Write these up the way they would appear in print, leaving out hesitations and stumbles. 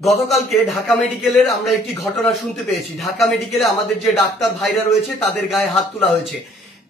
গতকালকে ঢাকা মেডিকেলের আমরা একটি ঘটনা শুনতে পেয়েছি। ঢাকা মেডিকেলে আমাদের যে ডাক্তার ভাইরা রয়েছে তাদের গায়ে হাত তোলা হয়েছে।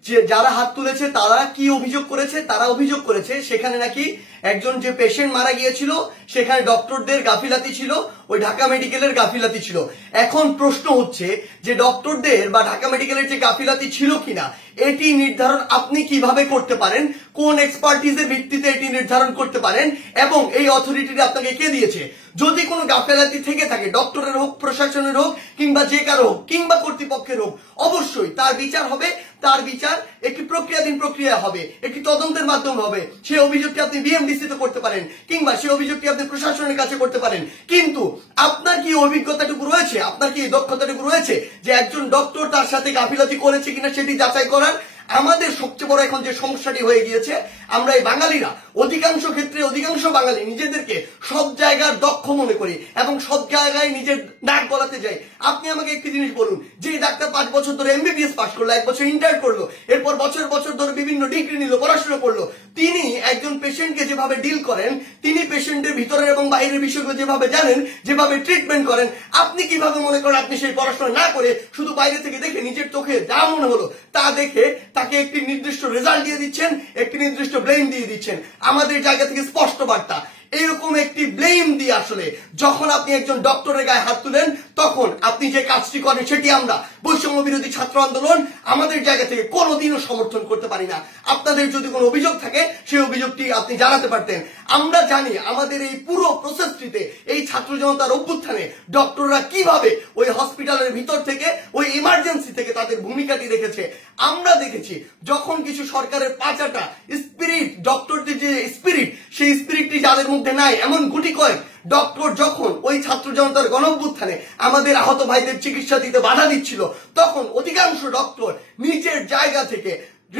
যে যারা হাত তুলেছে তারা কি অভিযোগ করেছে? তারা অভিযোগ করেছে সেখানে নাকি একজন যে পেশেন্ট মারা গিয়েছিল সেখানে ডক্টরদের গাফিলাতি ছিল, ওই ঢাকা মেডিকেলের গাফিলাতি ছিল। এখন প্রশ্ন হচ্ছে যে ডক্টরদের বা ঢাকা মেডিকেলের যে গাফিলাতি ছিল কিনা এটি নির্ধারণ আপনি কিভাবে করতে পারেন, কোন এক্সপার্টিজের ভিত্তিতে এটি নির্ধারণ করতে পারেন এবং এই অথরিটি আপনাকে কে দিয়েছে? যদি কোনো গাফিলাতি থেকে থাকে, ডক্টরের হোক, প্রশাসনের হোক, কিংবা যে কারো হোক, কিংবা কর্তৃপক্ষের হোক, অবশ্যই তার বিচার হবে। তার বিচার একটি প্রক্রিয়াধীন প্রক্রিয়া হবে, একটি তদন্তের মাধ্যমে হবে। সেই অভিযোগটি আপনি বিএমডিসি তে করতে পারেন কিংবা সেই অভিযোগটি আপনি প্রশাসনের কাছে করতে পারেন। কিন্তু আপনার কি অভিজ্ঞতাটুকু রয়েছে, আপনার কি দক্ষতাটুকু রয়েছে যে একজন ডক্টর তার সাথে গাফিলতি করেছে কিনা সেটি যাচাই করার? আমাদের সবচেয়ে বড় এখন যে সমস্যাটি হয়ে গিয়েছে, আমরা এই বাঙালিরা অধিকাংশ ক্ষেত্রে অধিকাংশ বাঙালি নিজেদেরকে সব জায়গার দক্ষ মনে করি এবং সব জায়গায় নিজের নাক গলাতে যাই। আপনি আমাকে একটি জিনিস বলুন, যে ডাক্তার 5 বছর ধরে এমবিবিএস পাস করলো, 1 বছর ইন্টার্ন করলো, এরপর বছর বছর ধরে বিভিন্ন ডিগ্রি নিল, পড়াশোনা করলো, তিনি একজন পেশেন্টকে যেভাবে ডিল করেন, তিনি পেশেন্টের ভিতরের এবং বাইরের বিষয়গুলো যেভাবে জানেন, যেভাবে ট্রিটমেন্ট করেন, আপনি কিভাবে মনে করেন আপনি সেই পড়াশোনা না করে শুধু বাইরে থেকে দেখে নিজের চোখে যা মনে হলো তা দেখে তাকে একটি নির্দিষ্ট রেজাল্ট দিয়ে দিচ্ছেন, একটি নির্দিষ্ট ব্লেম দিয়ে দিচ্ছেন? আমাদের জায়গা থেকে স্পষ্ট বার্তা, এরকম একটি ব্লেম দিয়ে আসলে যখন আপনি একজন ডক্টরের গায়ে হাত তুলেন তখন আপনি যে কাজটি করেন সেটি আমরা বৈষম্য বিরোধী ছাত্র আন্দোলন আমাদের জায়গা থেকে কোনোদিনও সমর্থন করতে পারি না। আপনাদের যদি কোনো অভিযোগ থাকে সেই অভিযোগটি আপনি জানাতে পারতেন। আমরা জানি আমাদের এই পুরো প্রসেসটিতে, এই ছাত্র জনতার অভ্যুত্থানে ডক্টররা কিভাবে ওই হসপিটালের ভিতর থেকে, ওই ইমার্জেন্সি থেকে তাদের ভূমিকাটি রেখেছে। আমরা দেখেছি যখন কিছু সরকারের পাঁচাটা স্পিরিট, ডক্টরদের যে স্পিরিট, সেই স্পিরিটটি যাদের মধ্যে নাই, এমন গুটি কয়েক ডক্টর যখন ওই ছাত্র জনতার গণঅভ্যুত্থানে আমাদের আহত ভাইদের চিকিৎসা দিতে বাধা দিচ্ছিল, তখন অধিকাংশ ডক্টর নিজের জায়গা থেকে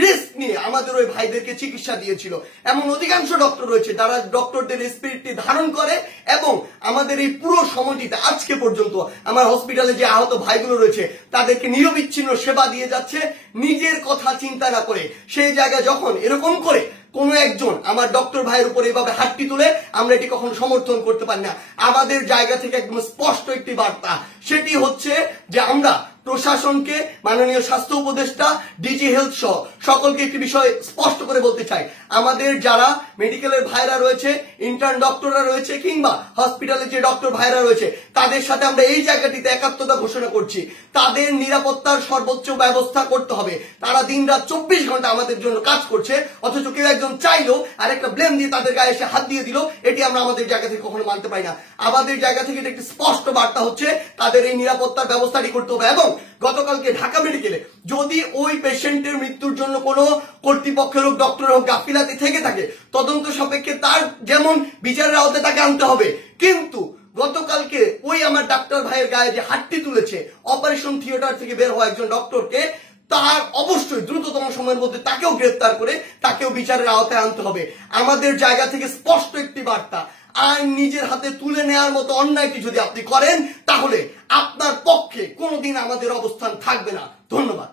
রিস্ক নিয়ে আমাদের ওই ভাইদেরকে চিকিৎসা দিয়েছিল। এমন অধিকাংশ ডক্টর রয়েছে যারা ডক্টরদের স্পিরিটটি ধারণ করে এবং আমাদের এই পুরো সময়টিতে আজকে পর্যন্ত আমার হসপিটালে যে আহত ভাইগুলো রয়েছে তাদেরকে নিরবিচ্ছিন্ন সেবা দিয়ে যাচ্ছে, নিজের কথা চিন্তা না করে। সেই জায়গায় যখন এরকম করে কোন একজন আমার ডক্টর ভাইয়ের উপর এভাবে হাতটি তুলে, আমরা এটি কখনো সমর্থন করতে পারি না। আমাদের জায়গা থেকে একদম স্পষ্ট একটি বার্তা, সেটি হচ্ছে যে আমরা প্রশাসনকে, মাননীয় স্বাস্থ্য উপদেষ্টা, ডিজি হেলথ সহ সকলকে একটি বিষয় স্পষ্ট করে বলতে চাই, আমাদের যারা মেডিকেলের ভাইরা রয়েছে, ইন্টার্ন ডক্টররা রয়েছে, কিংবা হসপিটালের যে ডক্টর ভাইরা রয়েছে, তাদের সাথে আমরা এই জায়গাটিতে একাত্মতা ঘোষণা করছি। তাদের নিরাপত্তার সর্বোচ্চ ব্যবস্থা করতে হবে। তারা দিনরাত 24 ঘন্টা আমাদের জন্য কাজ করছে, অথচ কেউ একজন চাইলো আর একটা ব্লেম দিয়ে তাদের গায়ে এসে হাত দিয়ে দিল, এটি আমরা আমাদের জায়গা থেকে কখনো মানতে পারি না। আমাদের জায়গা থেকে এটা একটি স্পষ্ট বার্তা হচ্ছে তাদের এই নিরাপত্তার ব্যবস্থাটি করতে হবে। এবং গতকালকে ঢাকা মেডিকেলে যদি ওই পেশেন্টের মৃত্যুর জন্য কোনো কর্তৃপক্ষের হোক, ডক্টর হোক গাফিলাতি থেকে থাকে, তদন্ত সাপেক্ষে তার যেমন বিচারের আওতায় তাকে আনতে হবে। কিন্তু গতকালকে ওই আমার ডাক্তার ভাইয়ের গায়ে যে হাতটি তুলেছে, অপারেশন থিয়েটার থেকে বের হওয়া একজন ডক্টরকে, তার অবশ্যই দ্রুততম সময়ের মধ্যে তাকেও গ্রেফতার করে তাকেও বিচারের আওতায় আনতে হবে। আমাদের জায়গা থেকে স্পষ্ট একটি বার্তা, আইন নিজের হাতে তুলে নেওয়ার মতো অন্যায়টি যদি আপনি করেন তাহলে আপনার পক্ষে কোনোদিন আমাদের অবস্থান থাকবে না। ধন্যবাদ।